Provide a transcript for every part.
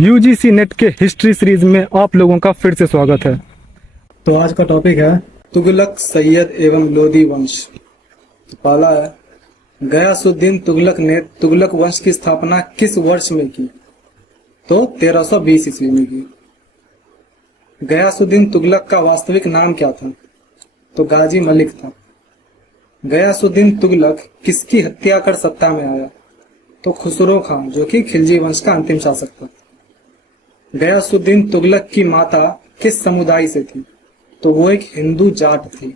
UGC net के history series में आप लोगों का फिर से स्वागत है। तो आज का टॉपिक है तुगलक सैयद एवं लोदी वंश। तो पहला है, गयासुद्दीन तुगलक ने तुगलक वंश की स्थापना किस वर्ष में की? तो 1320 ईस्वी में की। गयासुद्दीन तुगलक का वास्तविक नाम क्या था? तो गाजी मलिक था। गयासुद्दीन तुगलक किसकी हत्या कर सत्ता में आया? तो खुसरो खान, जो कि खिलजी वंश का अंतिम शासक था। गयासुद्दीन तुगलक की माता किस समुदाय से थी? तो वो एक हिंदू जाट थी।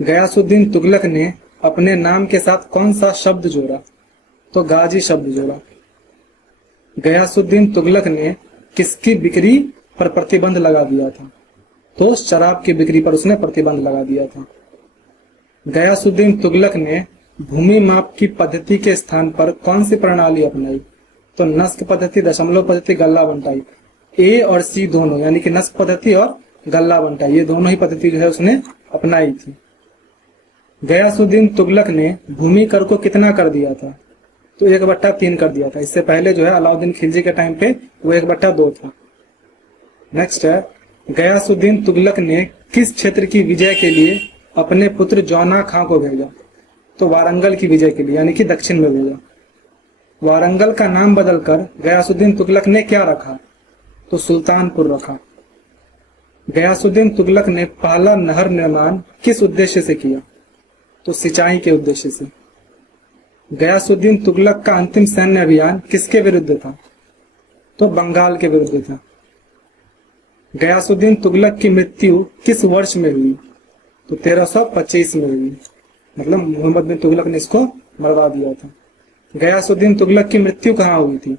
गयासुद्दीन तुगलक ने अपने नाम के साथ कौन सा शब्द जोड़ा? तो गाजी शब्द जोड़ा। गयासुद्दीन तुगलक ने किसकी बिक्री पर प्रतिबंध लगा दिया था? तो शराब की बिक्री पर उसने प्रतिबंध लगा दिया था। गयासुद्दीन तुगलक ने भूमि माप की पद्धति के स्थान पर कौन सी प्रणाली अपनाई? तो नस्क पद्धति, दशमलव पद्धति, गल्ला बंटाई। ए और सी दोनों, यानी कि नस्क पद्धति और गल्ला बंटाई, ये दोनों ही पद्धति जो है उसने अपनाई थी। गयासुद्दीन तुगलक ने भूमि कर को कितना कर दिया था? तो 1/3 कर दिया था। इससे पहले जो है अलाउद्दीन खिलजी के टाइम पे वो 1/2 था। नेक्स्ट है, गयासुद्दीन तुगलक ने किस क्षेत्र की विजय के लिए अपने पुत्र जौना खां को भेजा? तो वारंगल की विजय के लिए, यानी कि दक्षिण में भेजा। वारंगल का नाम बदलकर गयासुद्दीन तुगलक ने क्या रखा? तो सुल्तानपुर रखा। गयासुद्दीन तुगलक ने पहला नहर निर्माण किस उद्देश्य से किया? तो सिंचाई के उद्देश्य से। गयासुद्दीन तुगलक का अंतिम सैन्य अभियान किसके विरुद्ध था? तो बंगाल के विरुद्ध था। गयासुद्दीन तुगलक की मृत्यु किस वर्ष में हुई? तो 1325 में हुई। मतलब मोहम्मद बिन तुगलक ने इसको मरवा दिया था। गयासुद्दीन तुगलक की मृत्यु कहाँ हुई थी?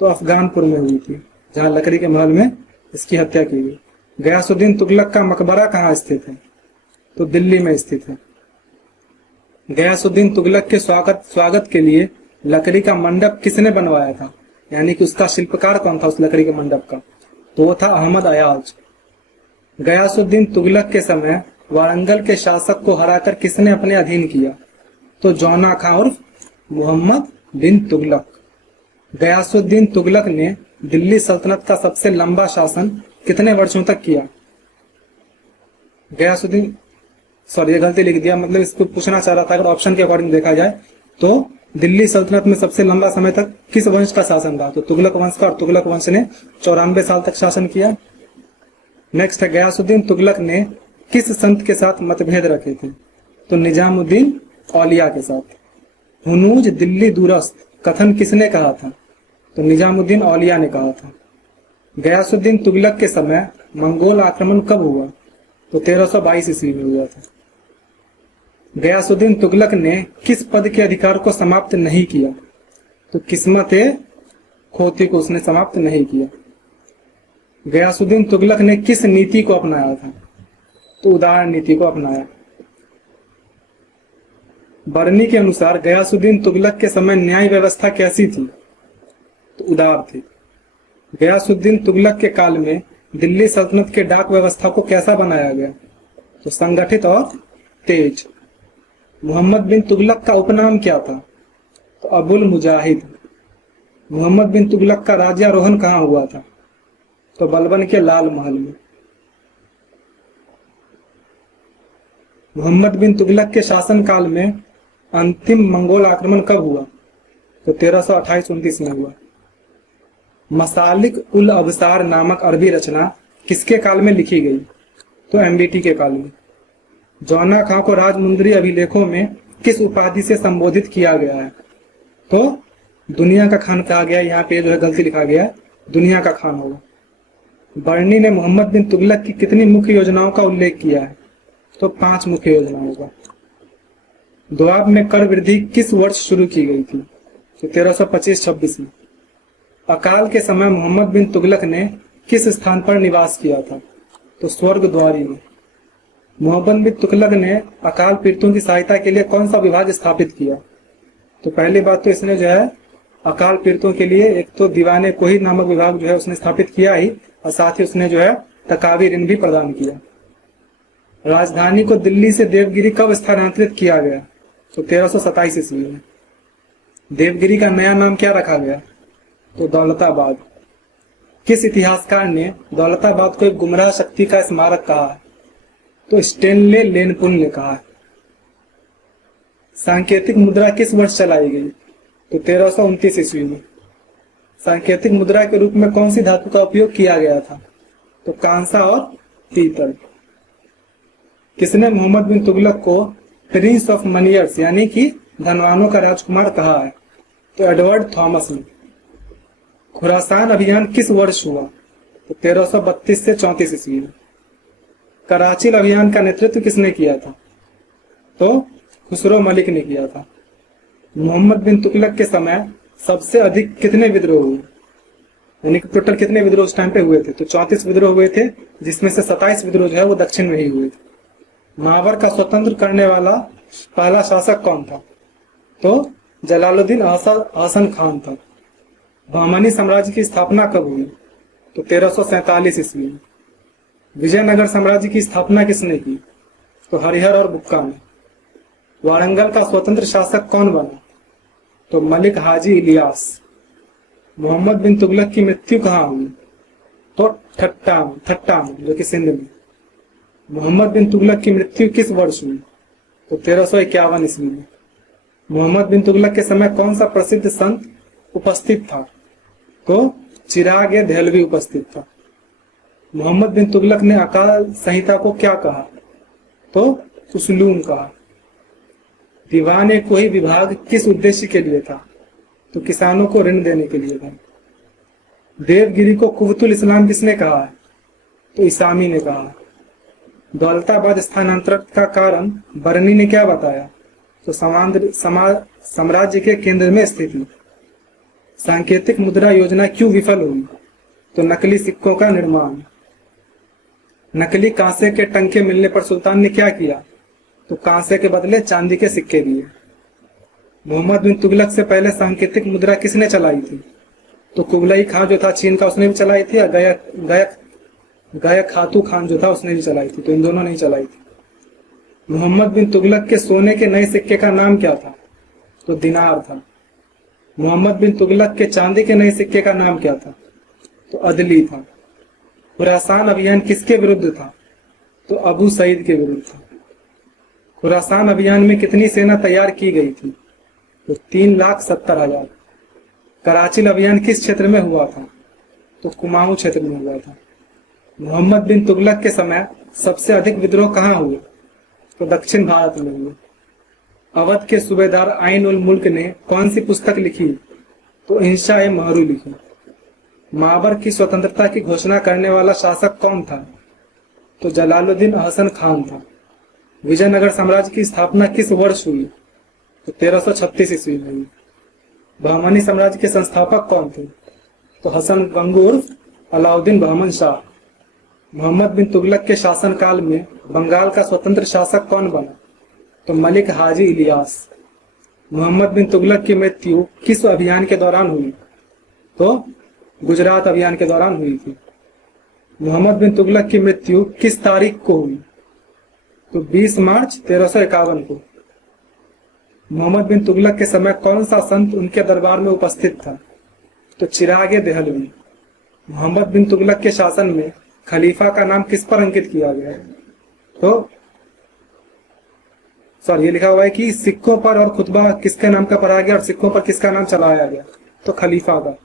तो अफगानपुर में हुई थी, जहां लकड़ी के महल में इसकी हत्या की गई। गयासुद्दीन तुगलक का मकबरा कहाँ स्थित है? तो दिल्ली में स्थित है। गयासुद्दीन तुगलक के स्वागत के लिए लकड़ी का मंडप किसने बनवाया था? यानी कि उसका शिल्पकार कौन था उस लकड़ी के मंडप का? तो वो था अहमद अयाज। गयासुद्दीन तुगलक के समय वारंगल के शासक को हराकर किसने अपने अधीन किया? तो जौना खां उर्फ मोहम्मद बिन तुगलक। गयासुद्दीन तुगलक ने दिल्ली सल्तनत का सबसे लंबा शासन कितने वर्षों तक किया? गयासुद्दीन, सॉरी ये गलती लिख दिया, मतलब इसको पूछना चाह रहा था। अगर ऑप्शन के अकॉर्डिंग देखा जाए तो दिल्ली सल्तनत में सबसे लंबा समय तक किस वंश का शासन रहा? तो तुगलक वंश का, और तुगलक वंश ने 94 साल तक शासन किया। नेक्स्ट है, गयासुद्दीन तुगलक ने किस संत के साथ मतभेद रखे थे? तो निजामुद्दीन औलिया के साथ। हुनूज दिल्ली दूरस्थ कथन किसने कहा था? तो निजामुद्दीन औलिया ने कहा था। गयासुद्दीन तुगलक के समय मंगोल आक्रमण कब हुआ? तो 1322 ईस्वी में हुआ था। गयासुद्दीन तुगलक ने किस पद के अधिकार को समाप्त नहीं किया? तो किस्मत खोती को उसने समाप्त नहीं किया। गयासुद्दीन तुगलक ने किस नीति को अपनाया था? तो उदार नीति को अपनाया। बरनी के अनुसार गयासुद्दीन तुगलक के समय न्याय व्यवस्था कैसी थी? तो उदार थी। गयासुद्दीन तुगलक के काल में दिल्ली सल्तनत के डाक व्यवस्था को कैसा बनाया गया? तो संगठित और तेज। मोहम्मद बिन तुगलक का उपनाम क्या था? तो अबुल मुजाहिद। मोहम्मद बिन तुगलक का राज्यारोहण कहाँ हुआ था? तो बलबन के लाल महल में। मोहम्मद बिन तुगलक के शासन काल में अंतिम मंगोल आक्रमण कब हुआ? तो 1328-29 में हुआ। मसालिक उल अबसार नामक अरबी रचना किसके काल में लिखी गई? तो एमबीटी के काल में। जौना खां को राजमुंदरी अभिलेखों में किस उपाधि से संबोधित किया गया है? तो दुनिया का खान कहा गया। यहाँ पे जो है गलती लिखा गया है, दुनिया का खान होगा। बर्नी ने मोहम्मद बिन तुगलक की कितनी मुख्य योजनाओं का उल्लेख किया है? तो 5 मुख्य योजनाओं का। दोआब में कर वृद्धि किस वर्ष शुरू की गई थी? तो 1325-26 में। अकाल के समय मोहम्मद बिन तुगलक ने किस स्थान पर निवास किया था? तो स्वर्ग द्वारी में। मोहम्मद बिन तुगलक ने अकाल पीड़ितों की सहायता के लिए कौन सा विभाग स्थापित किया? तो पहली बात तो इसने जो है अकाल पीड़ितों के लिए एक तो दीवाने कोही नामक विभाग जो है उसने स्थापित किया ही, और साथ ही उसने जो है तकावी ऋण भी प्रदान किया। राजधानी को दिल्ली से देवगिरी कब स्थानांतरित किया गया? तो 1327 ईस्वी में। देवगिरी का नया नाम क्या रखा गया? तो दौलताबाद। किस इतिहासकार ने दौलताबाद को एक गुमराह शक्ति का स्मारक कहा है? तो स्टेनले लेनपुल ने कहा है। सांकेतिक मुद्रा किस वर्ष चलाई गई? तो 1329 ईस्वी में। सांकेतिक मुद्रा के रूप में कौन सी धातु का उपयोग किया गया था? तो कांसा और पीतल। किसने मोहम्मद बिन तुगलक को प्रिंस ऑफ मनियर्स यानी कि धनवानों का राजकुमार कहा है? तो एडवर्ड थॉमस ने। खुरासान अभियान किस वर्ष हुआ? तो 1332 से 34 ईस्वी में। कराची अभियान का नेतृत्व किसने किया था? तो खुसरो मलिक ने किया था। मोहम्मद बिन तुगलक के समय सबसे अधिक कितने विद्रोह हुए? यानी कि टोटल कितने विद्रोह उस टाइम पे हुए थे? तो 34 विद्रोह हुए थे, जिसमें से 27 विद्रोह जो है वो दक्षिण में ही हुए थे। मावर का स्वतंत्र करने वाला पहला शासक कौन था? तो जलालुद्दीन हसन खान था। बहमनी साम्राज्य की स्थापना कब हुई? तो 1347 ईस्वी में। विजयनगर साम्राज्य की स्थापना किसने की? तो हरिहर और बुक्का ने। वारंगल का स्वतंत्र शासक कौन बना? तो मलिक हाजी इलियास। मोहम्मद बिन तुगलक की मृत्यु कहाँ हुई? तो ठट्टा में जो कि सिंध में। मोहम्मद बिन तुगलक की मृत्यु किस वर्ष हुई? तो 1351 ईस्वी में। मोहम्मद बिन तुगलक के समय कौन सा प्रसिद्ध संत उपस्थित था? तो चिराग देहलवी उपस्थित था। मोहम्मद बिन तुगलक ने अकाल संहिता को क्या कहा? तो उसलूम कहा। दीवान कोई विभाग किस उद्देश्य के लिए था? तो किसानों को ऋण देने के लिए था। देवगिरी को कुव्वतुल इस्लाम किसने कहा है? तो इसामी ने कहा। दौलताबाद स्थानांतरण का कारण बरनी ने क्या बताया? तो साम्राज्य के केंद्र में स्थिति। सांकेतिक मुद्रा योजना क्यों विफल हुई? तो नकली सिक्कों का निर्माण। नकली कांसे के टंके मिलने पर सुल्तान ने क्या किया? तो कांसे के बदले चांदी के सिक्के दिए। मोहम्मद बिन तुगलक से पहले सांकेतिक मुद्रा किसने चलाई थी? तो कुबलाई खान जो था चीन का, उसने भी चलाई थी, और गया खातू खान जो था उसने भी चलाई थी। तो इन दोनों ने ही चलाई थी। मोहम्मद बिन तुगलक के सोने के नए सिक्के का नाम क्या था? तो दिनार था। मोहम्मद बिन तुगलक के चांदी के नए सिक्के का नाम क्या था? तो अदली था। खुरासान अभियान किसके विरुद्ध था? तो अबू सईद के विरुद्ध था। खुरासान अभियान में कितनी सेना तैयार की गई थी? तो 3,70,000। कराची अभियान किस क्षेत्र में हुआ था? तो कुमाऊं क्षेत्र में हुआ था। मोहम्मद बिन तुगलक के समय सबसे अधिक विद्रोह कहाँ हुए? तो दक्षिण भारत में हुए। अवध के सूबेदार आइन उल मुल्क ने कौन सी पुस्तक लिखी? तो इंशा ए महरू लिखी। माबर की स्वतंत्रता की घोषणा करने वाला शासक कौन था? तो जलालुद्दीन हसन खान था। विजयनगर साम्राज्य की स्थापना किस वर्ष हुई? तो 1336 ईस्वी में हुई। बहमनी साम्राज्य के संस्थापक कौन थे? तो हसन गंगूर अलाउद्दीन बहमन शाह। मोहम्मद बिन तुगलक के शासनकाल में बंगाल का स्वतंत्र शासक कौन बना? तो मलिक हाजी इलियास। मोहम्मद बिन तुगलक की मृत्यु किस अभियान के दौरान हुई? तो गुजरात अभियान के दौरान हुई थी। मोहम्मद बिन तुगलक की मृत्यु किस तारीख को हुई? तो 20 मार्च 1351 को। मोहम्मद बिन तुगलक के समय कौन सा संत उनके दरबार में उपस्थित था? तो चिराग देहलवी। मोहम्मद बिन तुगलक के शासन में खलीफा का नाम किस पर अंकित किया गया? तो ये लिखा हुआ है कि सिक्कों पर और खुतबा किसके नाम का पढ़ा गया और सिक्कों पर किसका नाम चलाया गया? तो खलीफा का।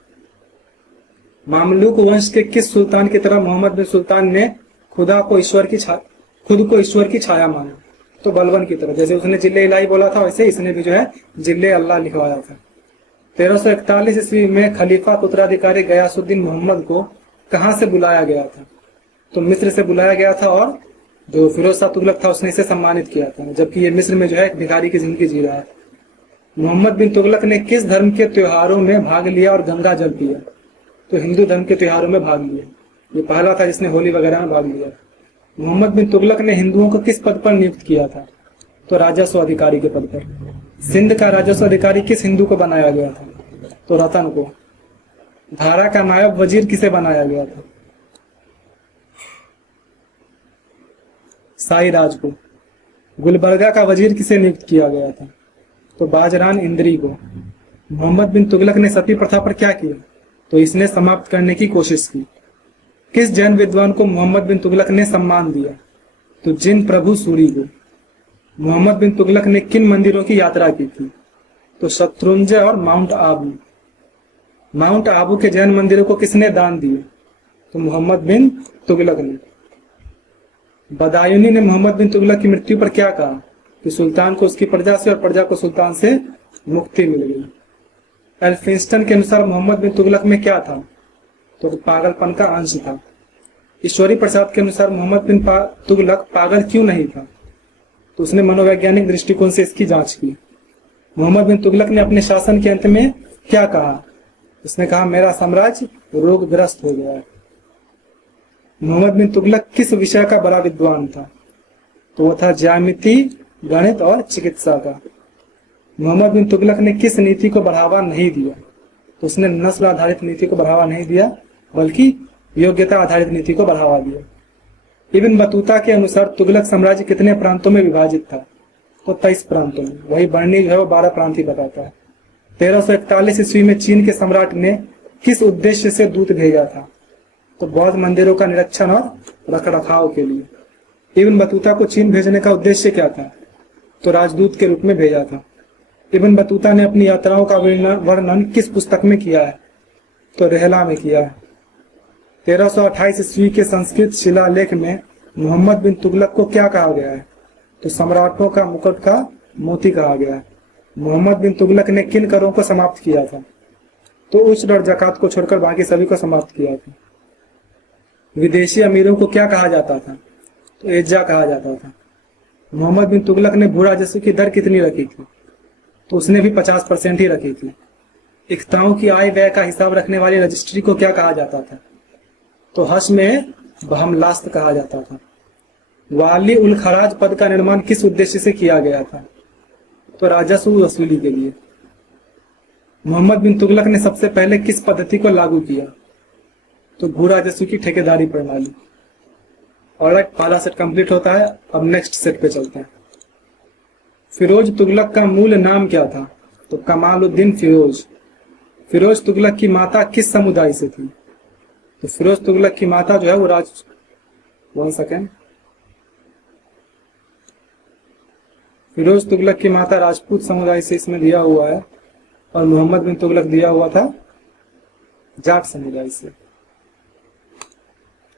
मामलूक वंश के किस सुल्तान की तरह मोहम्मद बिन सुल्तान ने खुद को ईश्वर की छाया माना? तो बलबन की तरह। जैसे उसने जिले इलाही बोला था, वैसे इसने भी जो है जिले अल्लाह लिखवाया था। 1341 ईस्वी में खलीफा उत्तराधिकारी गयासुद्दीन मोहम्मद को कहां से बुलाया गया था? तो मिस्र से बुलाया गया था, और जो फिरोज शाह तुगलक था उसने इसे सम्मानित किया था, जबकि ये मिस्र में जो है भिखारी की जिंदगी जी रहा है। मोहम्मद बिन तुगलक ने किस धर्म के त्योहारों में भाग लिया और गंगा जल पिया? तो हिंदू धर्म के त्योहारों में भाग लिया। ये पहला था जिसने होली वगैरह में भाग लिया। मोहम्मद बिन तुगलक ने हिंदुओं को किस पद पर नियुक्त किया था? तो राजस्व अधिकारी के पद पर। सिंध का राजस्व अधिकारी किस हिंदू को बनाया गया था? तो रतन को। धारा का नायब वजीर किसे बनाया गया था? साई राज को। गुलबर्गा का वजीर किसे नियुक्त किया गया था? तो बाजरान इंद्री को। मोहम्मद बिन तुगलक ने सती प्रथा पर क्या किया? तो इसने समाप्त करने की कोशिश की। किस जैन विद्वान को मोहम्मद बिन तुगलक ने सम्मान दिया? तो जिन प्रभु सूरी को। मोहम्मद बिन तुगलक ने किन मंदिरों की यात्रा की थी? तो शत्रुंजय और माउंट आबू। माउंट आबू के जैन मंदिरों को किसने दान दिए? तो मोहम्मद बिन तुगलक ने। बदायूनी ने मोहम्मद बिन तुगलक की मृत्यु पर क्या कहा? कि सुल्तान को उसकी प्रजा से और प्रजा को सुल्तान से मुक्ति मिल गई। एल्फिंस्टन के अनुसार मोहम्मद बिन तुगलक में क्या था? तो पागलपन का अंश था। ईश्वरी प्रसाद के अनुसार मोहम्मद बिन तुगलक पागल क्यों नहीं था? तो उसने मनोवैज्ञानिक दृष्टिकोण से इसकी जांच की। मोहम्मद बिन तुगलक ने अपने शासन के अंत में क्या कहा? उसने कहा मेरा साम्राज्य रोगग्रस्त हो गया है। मोहम्मद बिन तुगलक किस विषय का बड़ा विद्वान था? तो वो था ज्यामिति, गणित और चिकित्सा का। मोहम्मद बिन तुगलक ने किस नीति को बढ़ावा नहीं दिया? तो उसने नस्ल आधारित नीति को बढ़ावा नहीं दिया, बल्कि योग्यता आधारित नीति को बढ़ावा दिया। इब्न बतूता के अनुसार तुगलक साम्राज्य कितने प्रांतों में विभाजित था? तो 23 प्रांतों में। वही बर्नी जो है वो 12 प्रांत ही बताता है। 1341 ईस्वी में चीन के सम्राट ने किस उद्देश्य से दूत भेजा था? तो बौद्ध मंदिरों का निरीक्षण और रख रखाव के लिए। इब्न बतूता को चीन भेजने का उद्देश्य क्या था? तो राजदूत के रूप में भेजा था। इब्न बतूता ने अपनी यात्राओं का वर्णन किस पुस्तक में किया है? तो रहला में किया है। 1328 ईस्वी के संस्कृत शिलालेख में मोहम्मद बिन तुगलक को क्या कहा गया है? तो सम्राटों का मुकुट का मोती कहा गया है। मोहम्मद बिन तुगलक ने किन करों को समाप्त किया था? तो उच्च और जकात को छोड़कर बाकी सभी को समाप्त किया था। विदेशी अमीरों को क्या कहा जाता था? तो एज्जा कहा जाता था। मोहम्मद बिन तुगलक ने भू राजस्व की दर कितनी रखी थी? तो उसने भी 50% ही रखी थी। इख्ताओं की आय व्यय का हिसाब रखने वाली रजिस्ट्री को क्या कहा जाता था? तो हश में बहमलास्त कहा जाता था। वाली उल खराज पद का निर्माण किस उद्देश्य से किया गया था? तो राजस्व वसूली के लिए। मोहम्मद बिन तुगलक ने सबसे पहले किस पद्धति को लागू किया? तो भू राजस्व की ठेकेदारी प्रणाली। ऑलराइट, पहला सेट कंप्लीट होता है। अब नेक्स्ट सेट पे चलते हैं। फिरोज तुगलक का मूल नाम क्या था? तो कमालुद्दीन फिरोज। फिरोज तुगलक की माता किस समुदाय से थी? तो फिरोज तुगलक की माता जो है वो फिरोज तुगलक की माता राजपूत समुदाय से इसमें दिया हुआ है, और मोहम्मद बिन तुगलक दिया हुआ था जाट समुदाय से।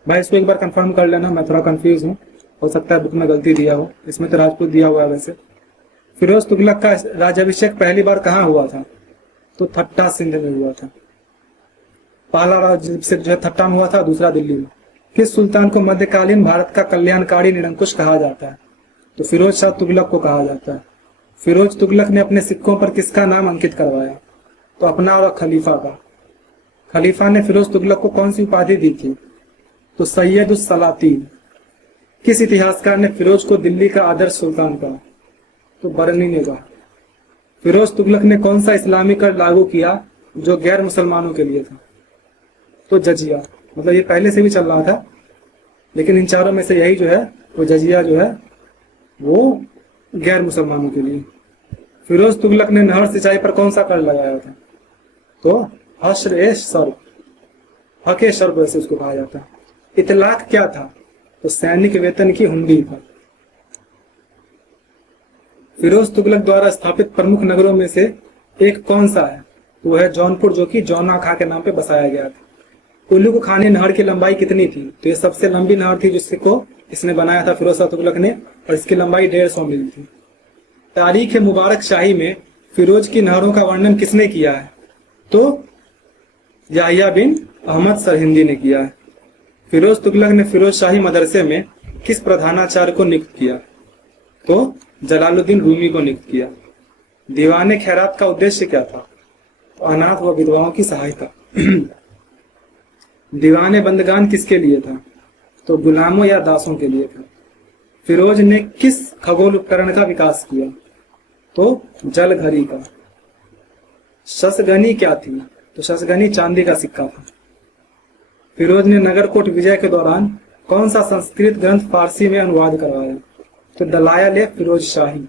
भाई इसको एक बार कंफर्म कर लेना, मैं थोड़ा कंफ्यूज हूँ, हो सकता है बुक में गलती दिया हो। इसमें तो राजपूत दिया हुआ है वैसे। फिरोज तुगलक का राज्याभिषेक पहली बार कहाँ हुआ था? तो थट्टा सिंध में हुआ था। पहला राज्याभिषेक जो है थट्टा में हुआ था, दूसरा दिल्ली में। किस सुल्तान को मध्यकालीन भारत का कल्याणकारी निरंकुश कहा जाता है? तो फिरोज शाह तुगलक को कहा जाता है। फिरोज तुगलक ने अपने सिक्कों पर किसका नाम अंकित करवाया? तो अपना और खलीफा का। खलीफा ने फिरोज तुगलक को कौन सी उपाधि दी थी? तो सैयद उस सलातीन। किस इतिहासकार ने फिरोज को दिल्ली का आदर्श सुल्तान कहा? तो बरनी ने कहा। फिरोज तुगलक ने कौन सा इस्लामी कर लागू किया जो गैर मुसलमानों के लिए था? तो जजिया। मतलब ये पहले से भी चल रहा था, लेकिन इन चारों में से यही जो है वो जजिया जो है वो गैर मुसलमानों के लिए। फिरोज तुगलक ने नहर सिंचाई पर कौन सा कर लगाया था? तो हश्र शर्ब, हके शर्ब वैसे उसको कहा जाता है। इतलाक क्या था? तो सैनिक वेतन की हुंडी था। फिरोज तुगलक द्वारा स्थापित प्रमुख नगरों में से एक कौन सा है? तो वह है जौनपुर, जो कि जौना खां के नाम पे बसाया गया था। उल्लू खानी नहर की लंबाई कितनी थी? तो ये सबसे लंबी नहर थी जिसको इसने बनाया था फिरोज शाह तुगलक ने, और इसकी लंबाई 150 मील थी। तारीख मुबारक शाही में फिरोज की नहरों का वर्णन किसने किया है? तो याहिया बिन अहमद सरहिंदी ने किया है। फिरोज तुगलक ने फिरोज शाही मदरसे में किस प्रधानाचार्य को नियुक्त किया? तो जलालुद्दीन रूमी को नियुक्त किया। दीवाने खैरात का उद्देश्य क्या था? तो अनाथ व विधवाओं की सहायता। दीवाने बंदगान किसके लिए था? तो गुलामों या दासों के लिए था। फिरोज ने किस खगोल उपकरण का विकास किया? तो जल घड़ी का। शशगनी क्या थी? तो शशगनी चांदी का सिक्का था। फिरोज ने नगरकोट विजय के दौरान कौन सा संस्कृत ग्रंथ फारसी में अनुवाद करवाया? तो दलायल फिरोज शाही।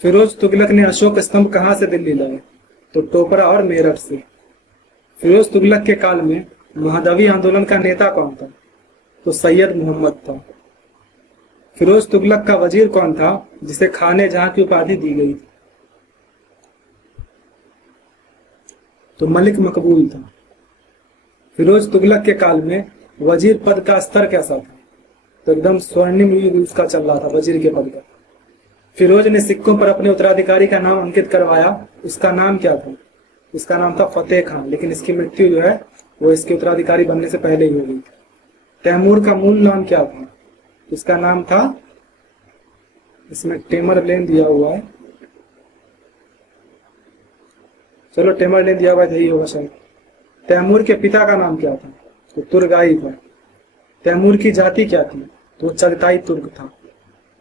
फिरोज तुगलक ने अशोक स्तंभ कहां से दिल्ली लाए? तो टोपरा और मेरठ से। फिरोज तुगलक के काल में महदवी आंदोलन का नेता कौन था? तो सैयद मोहम्मद था। फिरोज तुगलक का वजीर कौन था जिसे खाने जहां की उपाधि दी गई थी? तो मलिक मकबूल था। फिरोज तुगलक के काल में वजीर पद का स्तर कैसा था? तो एकदम स्वर्णिम युग उसका चल रहा था वजीर के पद का। फिरोज ने सिक्कों पर अपने उत्तराधिकारी का नाम अंकित करवाया, उसका नाम क्या था? उसका नाम था फतेह खान, लेकिन इसकी मृत्यु जो है वो इसके उत्तराधिकारी बनने से पहले ही हो गई थी। तैमूर का मूल नाम क्या था? इसका नाम था, इसमें टेमरलेन दिया हुआ है, चलो टेमरलेन दिया हुआ है, यही होगा शायद। तैमूर के पिता का नाम क्या था? तो तुर्गाई था। तैमूर की जाति क्या थी? तो चगताई तुर्क था।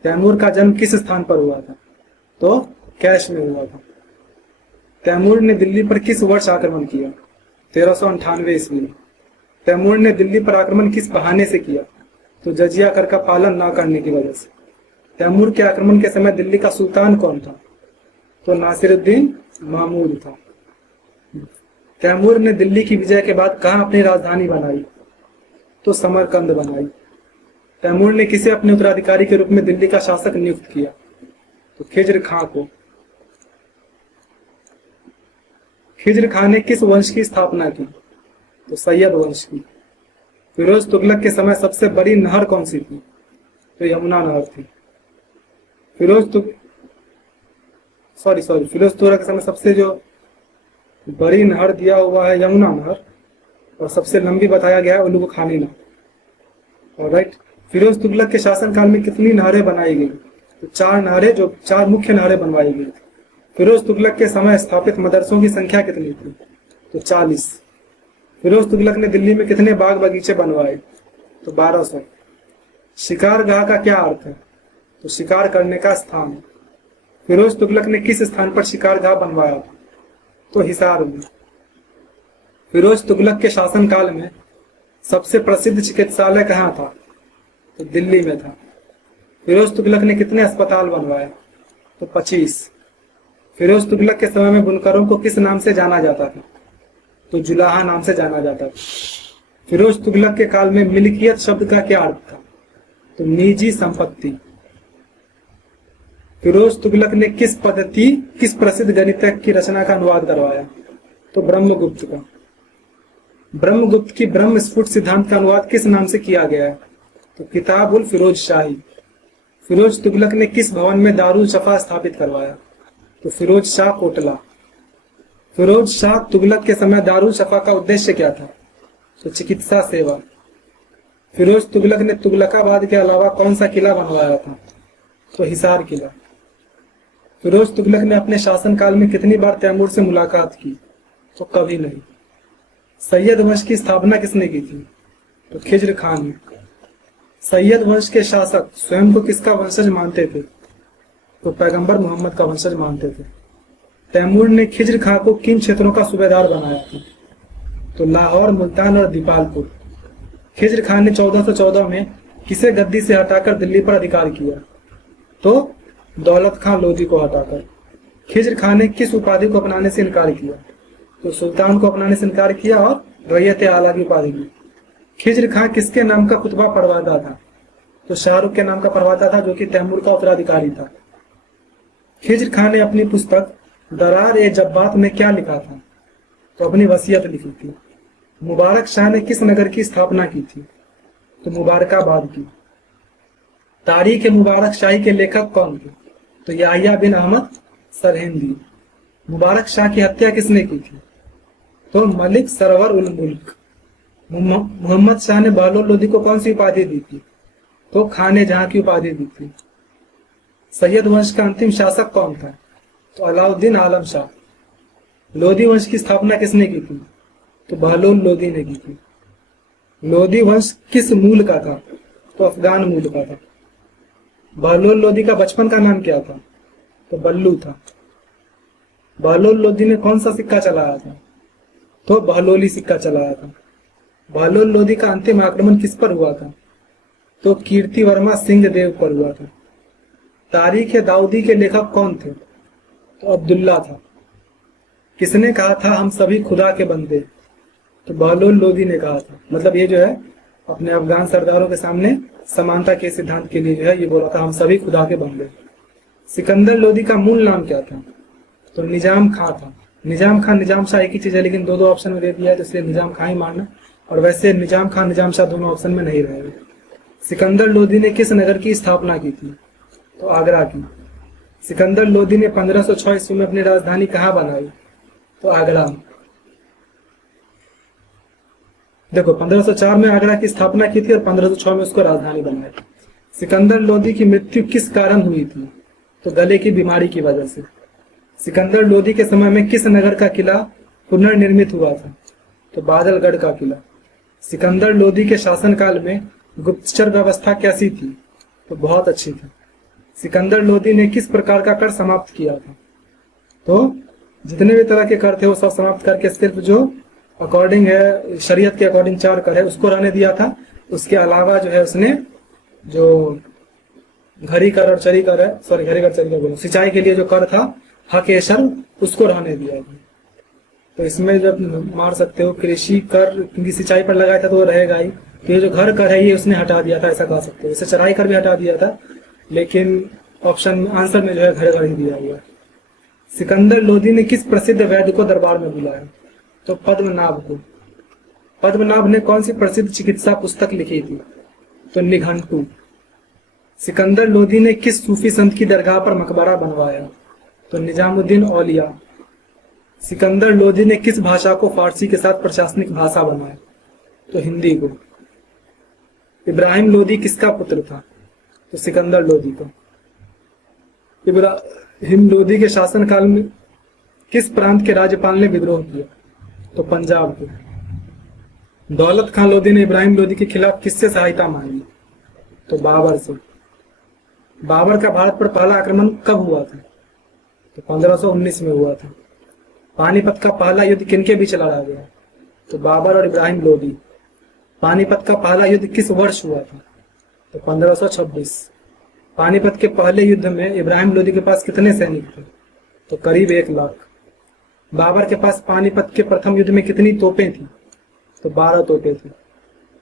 तैमूर का जन्म किस स्थान पर हुआ था? तो कैश में हुआ था। तैमूर ने दिल्ली पर किस वर्ष आक्रमण किया? 1398 ईस्वी में। तैमूर ने दिल्ली पर आक्रमण किस बहाने से किया? तो जजिया कर का पालन न करने की वजह से। तैमूर के आक्रमण के समय दिल्ली का सुल्तान कौन था? तो नासिरुद्दीन महमूद था। तैमूर ने दिल्ली की विजय के बाद कहां अपनी राजधानी बनाई? तो समरकंद बनाई। तैमूर ने किसे अपने उत्तराधिकारी के रूप में दिल्ली का शासक नियुक्त किया? तो खिज्र खां को। खिज्र खां ने किस वंश की स्थापना की? तो सैयद वंश की। फिरोज तुगलक के समय सबसे बड़ी नहर कौन सी थी? तो यमुना नहर थी। फिरोज तुगलक के समय सबसे जो बड़ी नहर दिया हुआ है यमुना नहर, और सबसे लंबी बताया गया है उल्लू खानी नहर। ऑलराइट, फिरोज तुगलक के शासनकाल में कितनी नहरें बनाई गई? तो 4 नहरें, जो 4 मुख्य नहरें बनवाई गई थी। फिरोज तुगलक के समय स्थापित मदरसों की संख्या कितनी थी? तो 40। फिरोज तुगलक ने दिल्ली में कितने बाग बगीचे बनवाए? तो 1200। शिकारगाह का क्या अर्थ है? तो शिकार करने का स्थान। फिरोज तुगलक ने किस स्थान पर शिकारगाह बनवाया था? तो हिसार में। फिरोज तुगलक के शासनकाल में सबसे प्रसिद्ध चिकित्सालय कहाँ था? तो दिल्ली में था। फिरोज तुगलक ने कितने अस्पताल बनवाए? तो 25। फिरोज तुगलक के समय में बुनकरों को किस नाम से जाना जाता था? तो जुलाहा नाम से जाना जाता था। फिरोज तुगलक के काल में मिल्कियत शब्द का क्या अर्थ था? तो निजी संपत्ति। फिरोज तुगलक ने किस प्रसिद्ध गणितज्ञ की रचना का अनुवाद करवाया? तो ब्रह्मगुप्त का। ब्रह्मगुप्त की ब्रह्म स्फुट सिद्धांत का अनुवाद किस नाम से किया गया है? तो किताब उल फिरोज शाही। फिरोज तुगलक ने किस भवन में दारुल शफा स्थापित करवाया? तो फिरोज शाह कोटला। फिरोज शाह तुगलक के समय दारुल शफा का उद्देश्य क्या था? तो चिकित्सा सेवा। फिरोज तुगलक ने तुगलकाबाद के अलावा कौन सा किला बनवाया था? तो हिसार किला। फिरोज तुगलक ने अपने शासनकाल में कितनी बार तैमूर से मुलाकात की? तो कभी नहीं। सैयद वंश की स्थापना किसने की थी? तो खिज्र खान ने। सैयद वंश के शासक स्वयं को किसका वंशज मानते थे? तो पैगंबर मोहम्मद का वंशज मानते थे। तैमूर ने खिज्र खां को किन क्षेत्रों का सूबेदार बनाया था? तो लाहौर, मुल्तान और दीपालपुर। खिज्र खां ने 1414 में किसे गद्दी से हटाकर दिल्ली पर अधिकार किया? तो दौलत खां लोधी को हटाकर। खिज्र खां ने किस उपाधि को अपनाने से इनकार किया? तो सुल्तान को अपनाने से इनकार किया और रैयत आला की उपाधि ली। खिज्र खां किसके नाम का खुतबा पढ़वाता था? तो शाहरुख के नाम का पढ़वाता था, जो कि तैमूर का उत्तराधिकारी था। खिज्र खां ने अपनी पुस्तक दरार ए जब्बात में क्या लिखा था? तो अपनी वसीयत लिखी थी। मुबारक शाह ने किस नगर की स्थापना की थी? तो मुबारकाबाद की। तारीख मुबारक शाही के लेखक कौन थे? तो याहिया बिन अहमद सरहिंदी। मुबारक शाह की हत्या किसने की थी? तो मलिक सरवर उल मुल्क। मोहम्मद शाह ने बहलोल लोधी को कौन सी उपाधि दी थी? तो खाने जहां की उपाधि दी थी। सैयद वंश का अंतिम शासक कौन था? तो अलाउद्दीन आलम शाह। लोधी वंश की स्थापना किसने की थी? तो बहलोल लोधी ने की थी। लोधी वंश किस मूल का था? तो अफगान मूल का था। बहलोल लोधी का बचपन का नाम क्या था? तो बल्लू था। बहलोल लोधी ने कौन सा सिक्का चलाया था? तो बहलोली सिक्का चलाया था। बहलोल लोधी का अंतिम आक्रमण किस पर हुआ था? तो कीर्ति वर्मा सिंह देव पर हुआ था। तारीख दाऊदी के लेखक कौन थे? तो अब्दुल्ला था। किसने कहा था हम सभी खुदा के बंदे? तो बहलोल लोदी ने कहा था। मतलब ये जो है अपने अफगान सरदारों के सामने समानता के सिद्धांत के लिए जो है ये बोला था, हम सभी खुदा के बंदे। सिकंदर लोदी का मूल नाम क्या था? तो निजाम खां था। निजाम खां निजाम शाह एक ही चीज है, लेकिन दो दो ऑप्शन में दे दिया है, तो इसलिए निजाम खां ही मानना। और वैसे निजाम खां निजाम शाह दोनों ऑप्शन में नहीं रहेगा। सिकंदर लोदी ने किस नगर की स्थापना की थी? तो आगरा की। सिकंदर लोदी ने 1506 ईस्वी में अपनी राजधानी कहाँ बनाई? तो आगरा में। देखो 1504 में आगरा की स्थापना की थी और 1506 में उसको राजधानी बनाया। सिकंदर लोदी की मृत्यु किस कारण हुई थी? तो गले की बीमारी की वजह से। सिकंदर लोदी के समय में किस नगर का किला पुनर्निर्मित हुआ था? तो बादलगढ़ का किला। सिकंदर लोदी के शासनकाल में गुप्तचर व्यवस्था कैसी थी? तो बहुत अच्छी थी। सिकंदर लोदी ने किस प्रकार का कर समाप्त किया था? तो जितने भी तरह के कर थे वो सब समाप्त करके सिर्फ जो अकॉर्डिंग है शरीयत के अकॉर्डिंग 4 कर है उसको रहने दिया था। उसके अलावा जो है उसने जो घड़ी कर और चरी कर है, सॉरी घड़ी कर चरी कर बोलो, सिंचाई के लिए जो कर था हक एशर उसको रहने दिया था। तो इसमें जब मार सकते हो कृषि कर, क्योंकि सिंचाई पर लगाया था तो वो रहेगा ही। तो ये जो घर कर है ये उसने हटा दिया था, ऐसा कह सकते हो। जैसे चराई कर भी हटा दिया था, लेकिन ऑप्शन आंसर में जो है घर ही दिया हुआ है। सिकंदर लोदी ने किस प्रसिद्ध वैद्य को दरबार में बुलाया? तो पद्मनाभ को। पद्मनाभ ने कौन सी प्रसिद्ध चिकित्सा पुस्तक लिखी थी? तो निघंटू। सिकंदर लोदी ने किस सूफी संत की दरगाह पर मकबरा बनवाया? तो निजामुद्दीन औलिया। सिकंदर लोदी ने किस भाषा को फारसी के साथ प्रशासनिक भाषा बनाया? तो हिंदी को। इब्राहिम लोदी किसका पुत्र था? तो सिकंदर लोदी का। इब्राहिम लोदी के शासनकाल में किस प्रांत के राज्यपाल ने विद्रोह किया? तो पंजाब के। दौलत खां लोदी ने इब्राहिम लोदी के खिलाफ किससे सहायता मांगी? तो बाबर से। बाबर का भारत पर पहला आक्रमण कब हुआ था? तो 1519 में हुआ था। पानीपत का पहला युद्ध किनके बीच लड़ा गया? तो बाबर और इब्राहिम लोदी। पानीपत का पहला युद्ध किस वर्ष हुआ था? तो 1526। पानीपत के पहले युद्ध में इब्राहिम लोदी के पास कितने सैनिक थे? तो करीब 1 लाख। बाबर के पास पानीपत के प्रथम युद्ध में कितनी तोपें थी? तो 12 तोपें थी।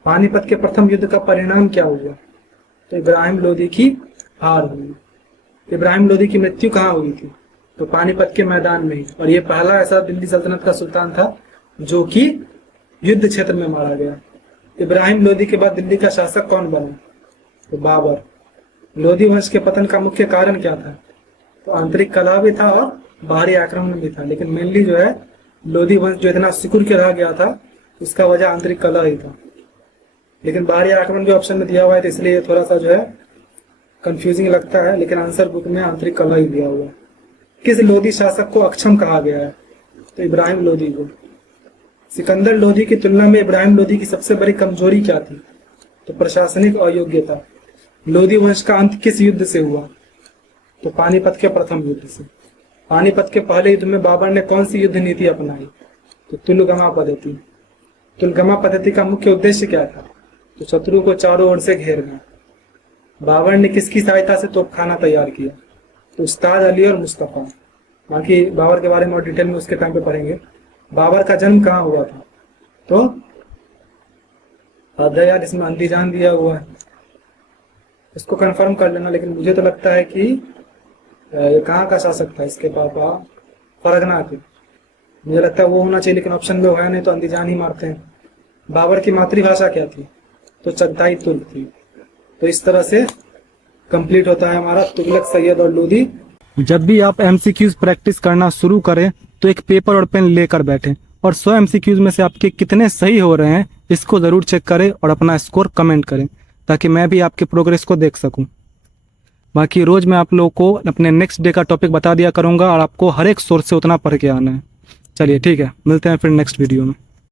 पानीपत के प्रथम युद्ध का परिणाम क्या हुआ? तो इब्राहिम लोदी की हार हुई। इब्राहिम लोदी की मृत्यु कहाँ हुई थी? तो पानीपत के मैदान में ही। और ये पहला ऐसा दिल्ली सल्तनत का सुल्तान था जो कि युद्ध क्षेत्र में मारा गया। इब्राहिम लोदी के बाद दिल्ली का शासक कौन बना? तो बाबर। लोदी वंश के पतन का मुख्य कारण क्या था? तो आंतरिक कलह भी था और बाहरी आक्रमण भी था, लेकिन मेनली जो है लोदी वंश जो इतना सिकुड़ के रह गया था उसका वजह आंतरिक कलह ही था। लेकिन बाहरी आक्रमण भी ऑप्शन में दिया हुआ है, तो इसलिए थोड़ा सा जो है कंफ्यूजिंग लगता है, लेकिन आंसर बुक में आंतरिक कलह ही दिया हुआ है। किस लोदी शासक को अक्षम कहा गया है? तो इब्राहिम लोदी को। सिकंदर लोदी की तुलना में इब्राहिम लोदी की सबसे बड़ी कमजोरी क्या थी? तो प्रशासनिक अयोग्यता। लोदी वंश का अंत किस युद्ध से हुआ? तो पानीपत के प्रथम युद्ध से। पानीपत के पहले युद्ध में बाबर ने कौन सी युद्ध नीति अपनाई? तो तुलगमा पद्धति। तुलगमा पद्धति का मुख्य उद्देश्य क्या था? तो शत्रु को चारों ओर से घेरना। बाबर ने किसकी सहायता से तोपखाना तैयार किया? तो उस्ताद अली और मुस्तफा। बाकी बाबर के बारे में और डिटेल में उसके टाइम पे पढ़ेंगे। बाबर का जन्म कहाँ हुआ था? तो अदया, जिसमें अंदीजान दिया हुआ है, इसको कंफर्म कर लेना। लेकिन मुझे तो लगता है कि ये कहाँ का शासक था? इसके पापा फरगना के। मुझे लगता है वो होना चाहिए, लेकिन ऑप्शन में हुआ नहीं तो अंदीजान ही मारते हैं। बाबर की मातृभाषा क्या थी? तो चगताई तुर्क थी। तो इस तरह से कंप्लीट होता है हमारा तुगलक, सैयद और लोदी। जब भी आप एमसीक्यूज प्रैक्टिस करना शुरू करें तो एक पेपर और पेन लेकर बैठें और 100 एमसीक्यूज में से आपके कितने सही हो रहे हैं इसको ज़रूर चेक करें और अपना स्कोर कमेंट करें, ताकि मैं भी आपके प्रोग्रेस को देख सकूं। बाकी रोज़ मैं आप लोगों को अपने नेक्स्ट डे का टॉपिक बता दिया करूंगा और आपको हर एक सोर्स से उतना पढ़ के आना है। चलिए ठीक है, मिलते हैं फिर नेक्स्ट वीडियो में।